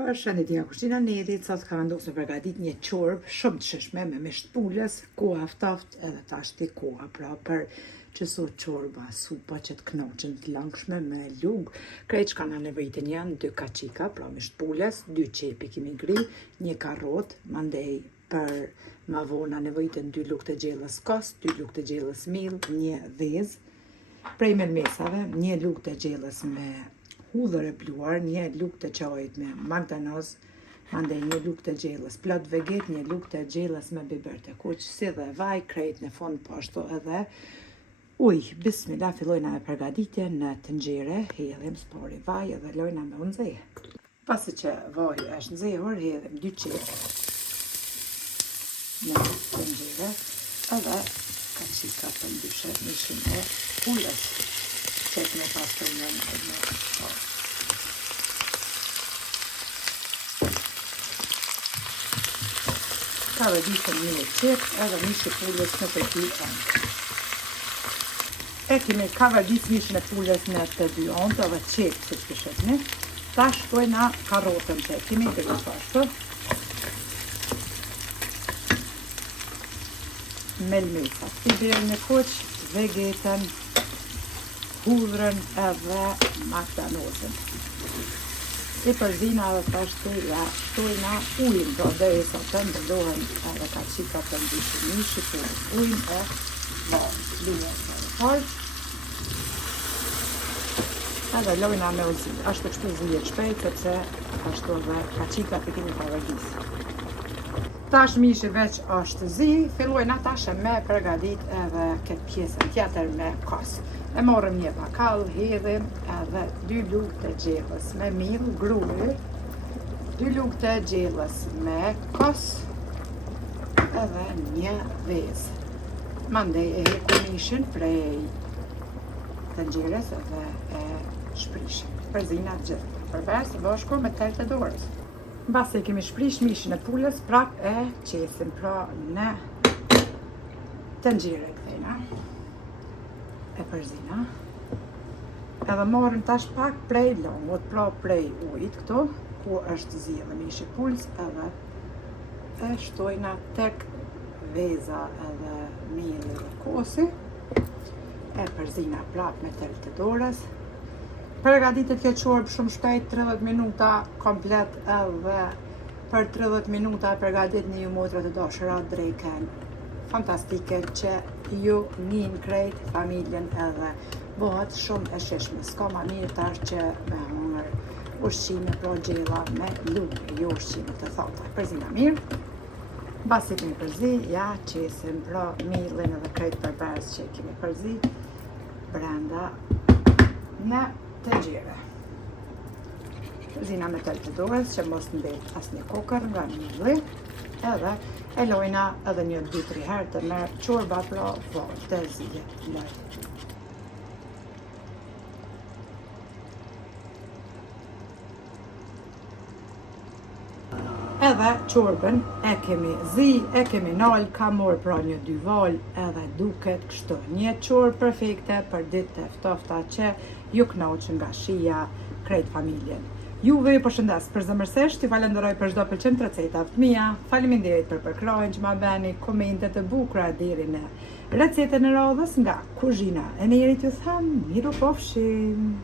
Përshëndetje, kushtina Nedit, sot ka vendosur të përgatit një çorbë shumë të shishme me misht pulës, koha ftoft edhe tash ti koha pra për qëso çorba, supa që të knoqën të langshme me lugë. Krejt që kanë nevojitën janë 2 kaçika, pra misht pulës, 2 qepi kemi ngri, 1 karrot, mandej për ma vona nevojitën 2 lugë të gjellës kos, 2 lugë të gjellës mill, 1 vezë, prej melmesave, 1 lugë të gjellës me hudhër e bluar, 1 lugë të çajit me magdanoz, mandej 1 lugë të gjellës plot veget, 1 lugë të gjellës me biber të kuq, si dhe vaj, krejt në fund po ashtu edhe ujë. Bismillah, fillojna me përgatitjen në tenxhere, hedhim spari vaj edhe lojna me u nxehë. Pasi që vaji është nxehur, hedhim 2 qep në tenxhere edhe kaçika të ndyshe mishin e pulës. Qep me pastrunën e me ka dhe disën një qep edhe mishi pulës në të 2 ondë. E kemi ka vërdis mishin e pulës në të 2 ondë edhe qep që të shqetni. Ta shtojna karotën që kemi dhe pashtu. Melmesa, biberin e kuq, vegetën, hudhrën edhe magdanozën. I përzina edhe pashtu ja shtojna ujnë, do deri sa të ndërlohen edhe kaçika të ndyshin mishi për ujnë e vaj, linje të falë. Edhe lojna me uzi, ashtu kështu zijet shpejt, sepse ashtu edhe kaçikat e kemi paradisë. Tash mishi veç është zi, fillojna tash me përgatit edhe këtë pjesën tjetër me kos. E morëm një bakall, hedhim edhe 2 lugë të gjellës me mill, gruri, 2 lugë të gjellës me kos edhe 1 vezë. Mandej e heqim mishin prej tenxheres edhe e shprishim. Përzina gjithë, përveç së bashku me tel të dorës. Mbasi kemi shprish mishin e pulës, prap e qesim pra në tenxhere kthejna. E përzina. Edhe marrim tash pak prej longut, pra prej ujit këtu, ku është zi edhe mishi pulës, edhe e shtojna tek veza edhe milli dhe kosi. E përzina prap me tel të dorës. Përgatitet kjo çorbë shumë shpejt, 30 minuta komplet edhe për 30 minuta përgatitni ju motra të dashura drejken fantastike që ju njën krejt familjen edhe bëhet shumë e shishme. S'ka ma mirë tash që me hongër ushqime pro gjella me lugë, jo ushqime të thata. Përzina mirë, basi kemi përzi, ja qesim pra millin edhe krejt përbërës që kemi përzi brenda në tenxhere. Zina me tel të dorës që mos mbet asnjë kokër nga milli, edhe e lojna edhe një 2-3 herë të merr çorba pra vaj të zihet loj. Edhe çorbën e kemi zi, e kemi nal, ka morë pra një 2 val edhe duket kështu. Një çorbë perfekte për ditë të ftofta që ju knoqën nga shija krejt familjen. Juve ju përshëndes përzemërsisht, ju falenderoj për çdo pëlqim të recetat mia. Faleminderit për përkrahjen që ma bëni, komente të bukura deri në recetën e radhës nga kuzhina e Nerit. Ju them, miru pofshim.